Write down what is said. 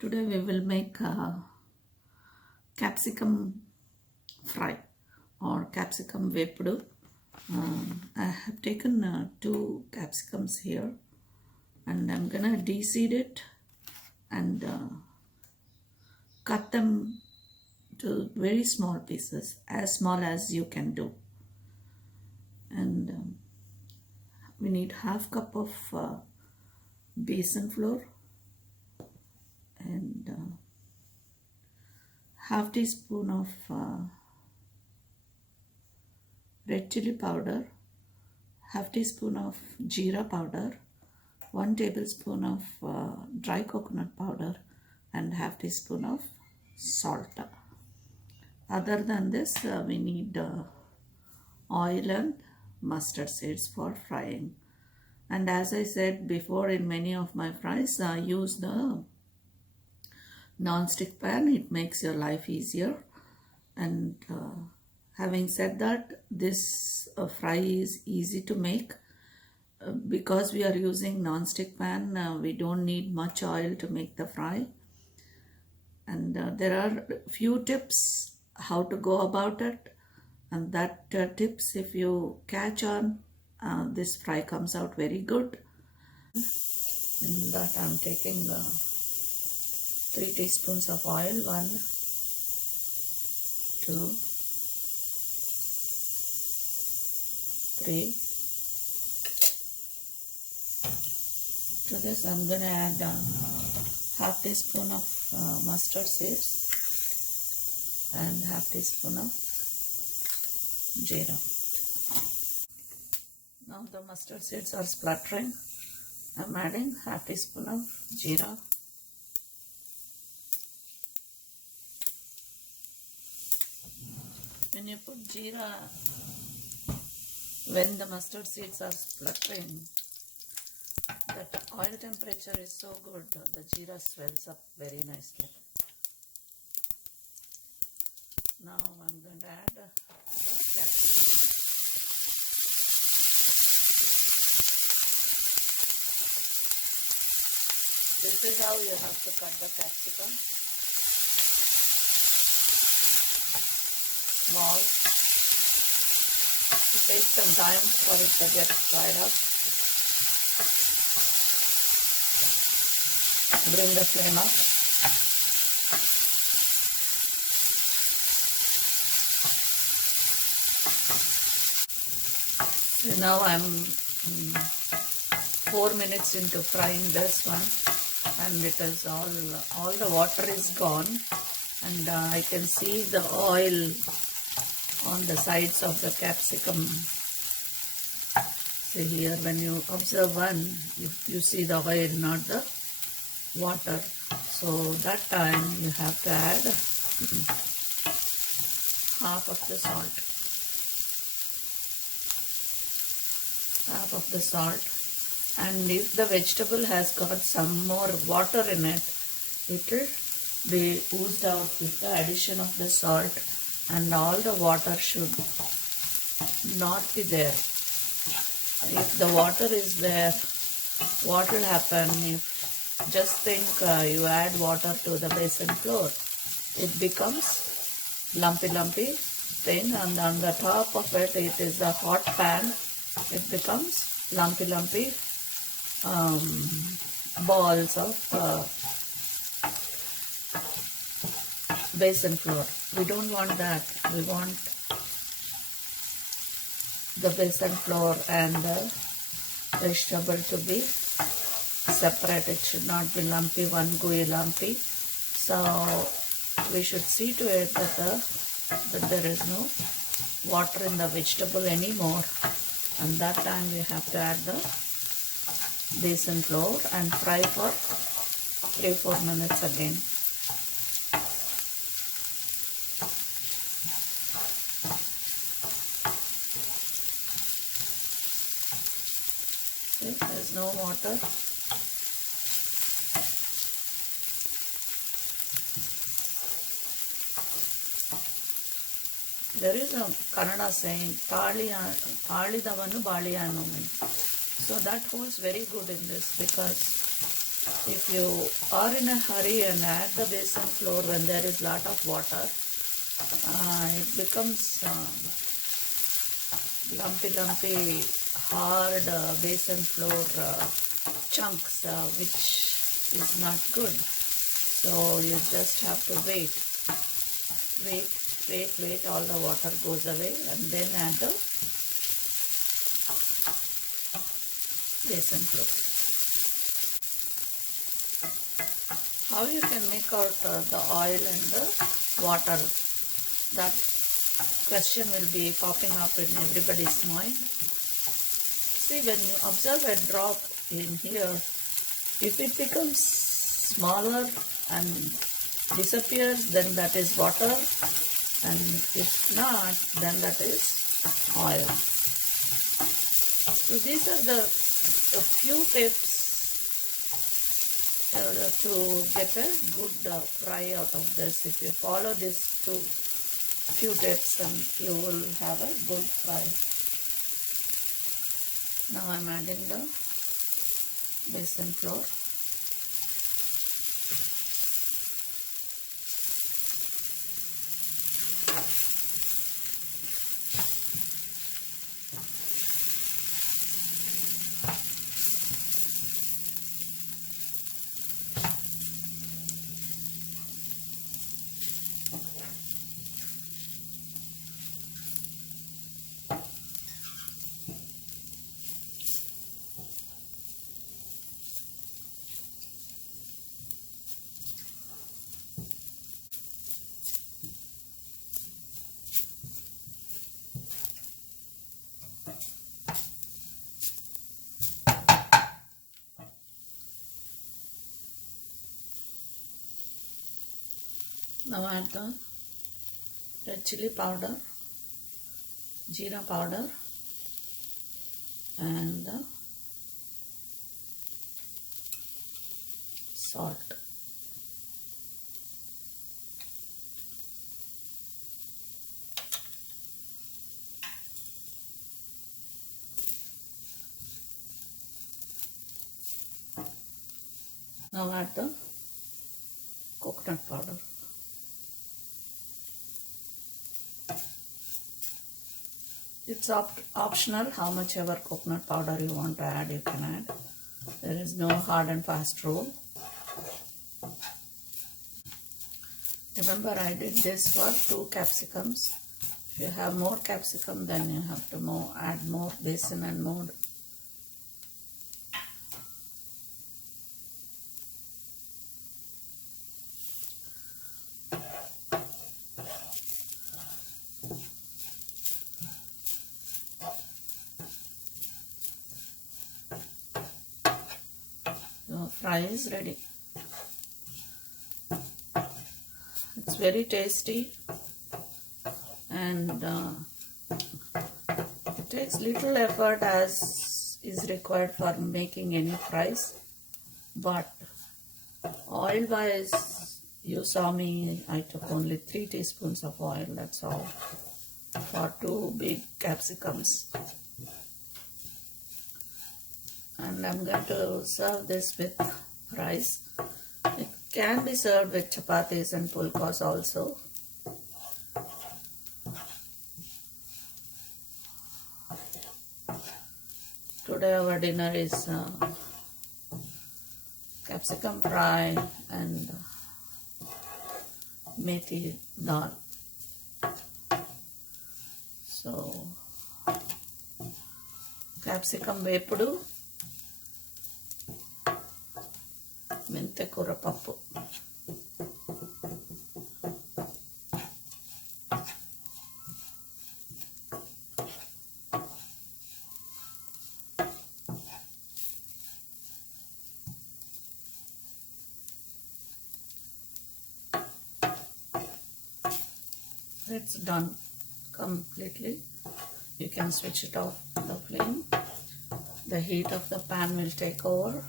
Today we will make capsicum fry or capsicum vepudu. I have taken two capsicums here and I'm gonna de-seed it and cut them to very small pieces, as small as you can do. And we need half cup of besan flour and half teaspoon of red chilli powder, half teaspoon of jeera powder, 1 tablespoon of dry coconut powder, and half teaspoon of salt. Other than this, we need oil and mustard seeds for frying. And as I said before, in many of my fries, use the non-stick pan. It makes your life easier. And having said that, this fry is easy to make. Because we are using non-stick pan, we don't need much oil to make the fry. And there are few tips how to go about it. And that tips, if you catch on, this fry comes out very good. In that I'm taking 3 teaspoons of oil, 1, 2, 3. To this I'm going to add half teaspoon of mustard seeds and half teaspoon of jeera. Now the mustard seeds are spluttering. I'm adding half teaspoon of jeera. When you put jeera, when the mustard seeds are spluttering, that oil temperature is so good, the jeera swells up very nicely. Now I'm going to add the capsicum. This is how you have to cut the capsicum. Small. It takes some time for it to get fried up. Bring the flame up. So now I'm 4 minutes into frying this one, and it is all the water is gone, and I can see the oil on the sides of the capsicum. See here, when you observe one, you see the oil, not the water. So that time you have to add half of the salt. Half of the salt. And if the vegetable has got some more water in it, it will be oozed out with the addition of the salt, and all the water should not be there. If the water is there, what will happen if, just think, you add water to the besan flour, it becomes lumpy thing, and on the top of it, it is a hot pan, it becomes lumpy balls of besan flour. We don't want that. We want the besan flour and the vegetable to be separate. It should not be lumpy, one gooey lumpy. So we should see to it that there is no water in the vegetable anymore. And that time we have to add the besan flour and fry for 3-4 minutes again. See, there's no water. There is a Kannada saying, Talidavanu Baliyanu means. So that holds very good in this, because If you are in a hurry and add the besan flour when there is lot of water, it becomes lumpy, hard besan flour chunks, which is not good. So you just have to wait, all the water goes away, and then add the besan flour. How you can make out the oil and the water? That question will be popping up in everybody's mind. See, when you observe a drop in here, if it becomes smaller and disappears, then that is water, and if not, then that is oil. So these are the few tips to get a good fry out of this. If you follow these few tips, then you will have a good fry. Now I am adding the besan flour. Now add the red chilli powder, jeera powder, and the salt. Now add the coconut powder. It's optional how much ever coconut powder you want to add, you can add. There is no hard and fast rule. Remember, I did this for 2 capsicums. If you have more capsicum, then you have to add more besan and more. Fry is ready. It's very tasty, and it takes little effort as is required for making any fries, but oil wise, you saw me, I took only 3 teaspoons of oil, that's all, for 2 big capsicums. And I'm going to serve this with rice. It can be served with chapatis and pulkas also. Today our dinner is capsicum fry and methi dal. So, capsicum vepudu, mente kura pappu. It's done completely. You can switch it off the flame. The heat of the pan will take over.